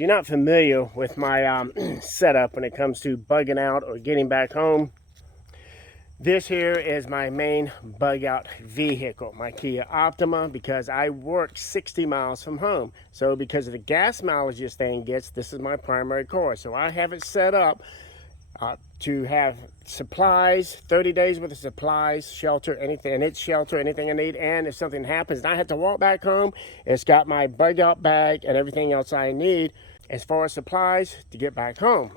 you're not familiar with my setup when it comes to bugging out or getting back home, this here is my main bug out vehicle, my Kia Optima, because I work 60 miles from home. So because of the gas mileage this thing gets, this is my primary car. So I have it set up to have supplies, 30 days worth of supplies, shelter, anything, and it's shelter, anything I need. And if something happens and I have to walk back home, it's got my bug out bag and everything else I need as far as supplies to get back home.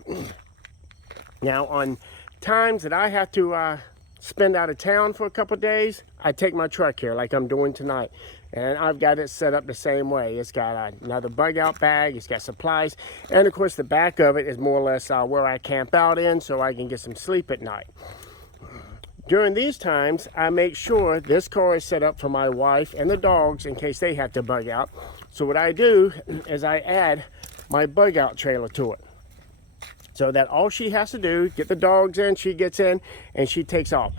Now, on times that I have to spend out of town for a couple days, I take my truck here like I'm doing tonight, and I've got it set up the same way. It's got another bug out bag, it's got supplies, and of course the back of it is more or less where I camp out in so I can get some sleep at night. During these times, I make sure this car is set up for my wife and the dogs in case they have to bug out. So what I do is I add my bug out trailer to it, so that all she has to do, get the dogs in, she gets in, and she takes off.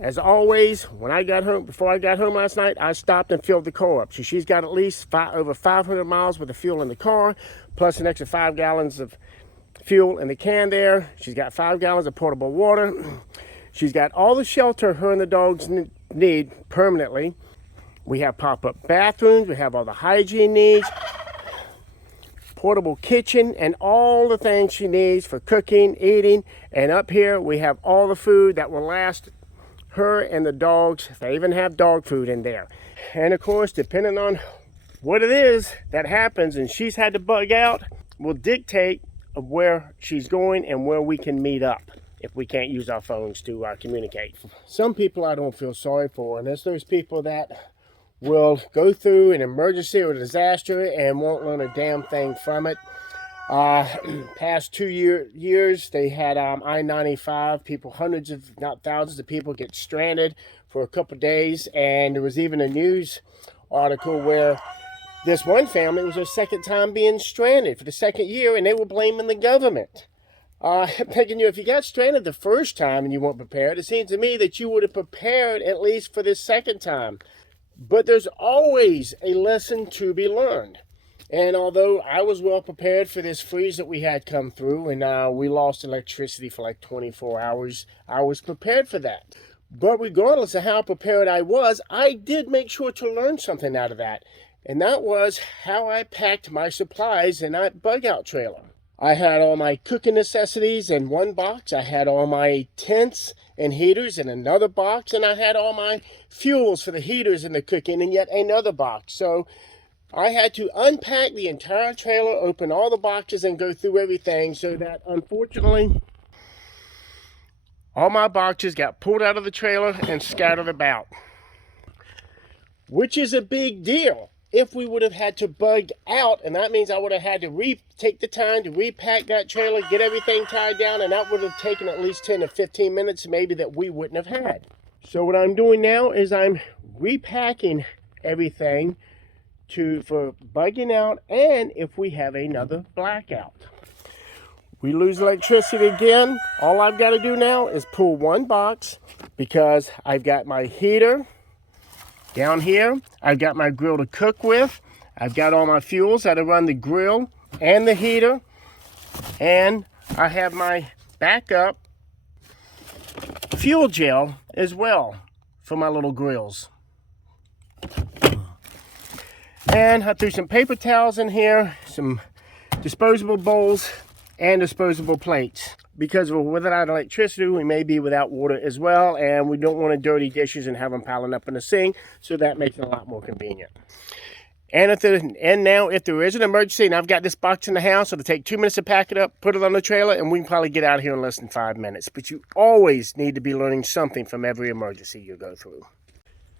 As always, when I got home, before I got home last night, I stopped and filled the car up. So she's got at least over 500 miles worth of fuel in the car, plus an extra 5 gallons of fuel in the can there. She's got 5 gallons of portable water. She's got all the shelter her and the dogs need permanently. We have pop-up bathrooms, we have all the hygiene needs, portable kitchen, and all the things she needs for cooking, eating. And up here we have all the food that will last her and the dogs. They even have dog food in there. And of course, depending on what it is that happens and she's had to bug out, will dictate of where she's going and where we can meet up if we can't use our phones to communicate. Some people I don't feel sorry for, and there's those people that will go through an emergency or a disaster and won't learn a damn thing from it. Past 2 years, they had I-95 people, hundreds of, not thousands of people get stranded for a couple days. And there was even a news article where this one family was their second time being stranded for the second year, and they were blaming the government. I'm thinking, if you got stranded the first time and you weren't prepared, it seems to me that you would have prepared at least for this second time. But there's always a lesson to be learned. And although I was well prepared for this freeze that we had come through, and we lost electricity for like 24 hours, I was prepared for that. But regardless of how prepared I was, I did make sure to learn something out of that. And that was how I packed my supplies in that bug out trailer. I had all my cooking necessities in one box. I had all my tents and heaters in another box. And I had all my fuels for the heaters and the cooking in yet another box. So I had to unpack the entire trailer, open all the boxes, and go through everything. So that, unfortunately, all my boxes got pulled out of the trailer and scattered about. Which is a big deal. If we would have had to bug out, and that means I would have had to take the time to repack that trailer, get everything tied down, and that would have taken at least 10 to 15 minutes maybe that we wouldn't have had. So what I'm doing now is I'm repacking everything for bugging out, and if we have another blackout. We lose electricity again, all I've got to do now is pull one box, because I've got my heater down here, I've got my grill to cook with, I've got all my fuels that'll run the grill and the heater, and I have my backup fuel gel as well for my little grills. And I threw some paper towels in here, some disposable bowls, and disposable plates. Because without electricity, we may be without water as well, and we don't want to dirty dishes and have them piling up in the sink, so that makes it a lot more convenient. And now, if there is an emergency, and I've got this box in the house, it'll take 2 minutes to pack it up, put it on the trailer, and we can probably get out of here in less than 5 minutes. But you always need to be learning something from every emergency you go through.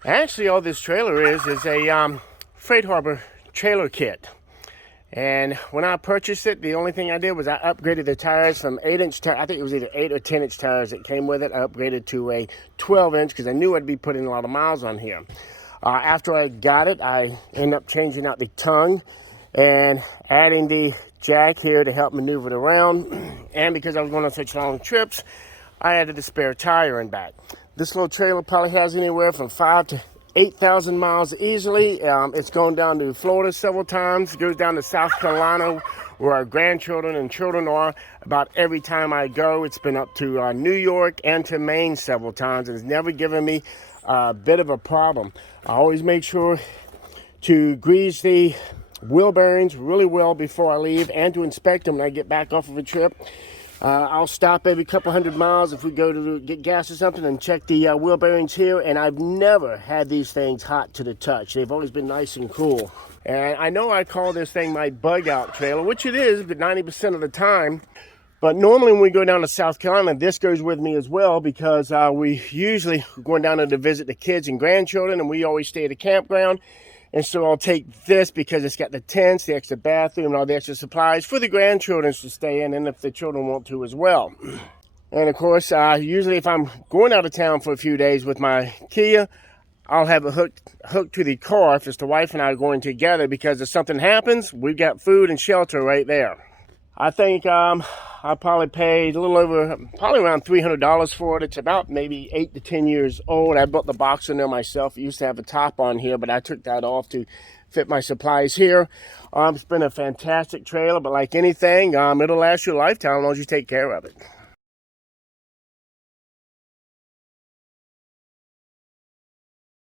Actually, all this trailer is a Freight Harbor trailer kit. And when I purchased it, the only thing I did was I upgraded the tires from 8-inch tires. I think it was either 8 or 10-inch tires that came with it. I upgraded to a 12-inch because I knew I'd be putting a lot of miles on here. After I got it, I ended up changing out the tongue and adding the jack here to help maneuver it around. And because I was going on such long trips, I added a spare tire in back. This little trailer probably has anywhere from 5 to 8,000 miles easily. It's gone down to Florida several times. It goes down to South Carolina, where our grandchildren and children are. About every time I go, it's been up to New York and to Maine several times, and it's never given me a bit of a problem. I always make sure to grease the wheel bearings really well before I leave, and to inspect them when I get back off of a trip. I'll stop every couple hundred miles if we go to get gas or something and check the wheel bearings here, and I've never had these things hot to the touch. They've always been nice and cool. And I know I call this thing my bug-out trailer, which it is, but 90% of the time. But normally when we go down to South Carolina, this goes with me as well, because we usually going down there to visit the kids and grandchildren, and we always stay at a campground. And so I'll take this because it's got the tents, the extra bathroom, and all the extra supplies for the grandchildren to stay in, and if the children want to as well. And of course, usually if I'm going out of town for a few days with my Kia, I'll have it hooked to the car if it's the wife and I are going together, because if something happens, we've got food and shelter right there. I think I probably paid a little over, probably around $300 for it. It's about maybe 8 to 10 years old. I bought the box in there myself. It used to have a top on here, but I took that off to fit my supplies here. It's been a fantastic trailer, but like anything, it'll last you a lifetime as long as you take care of it.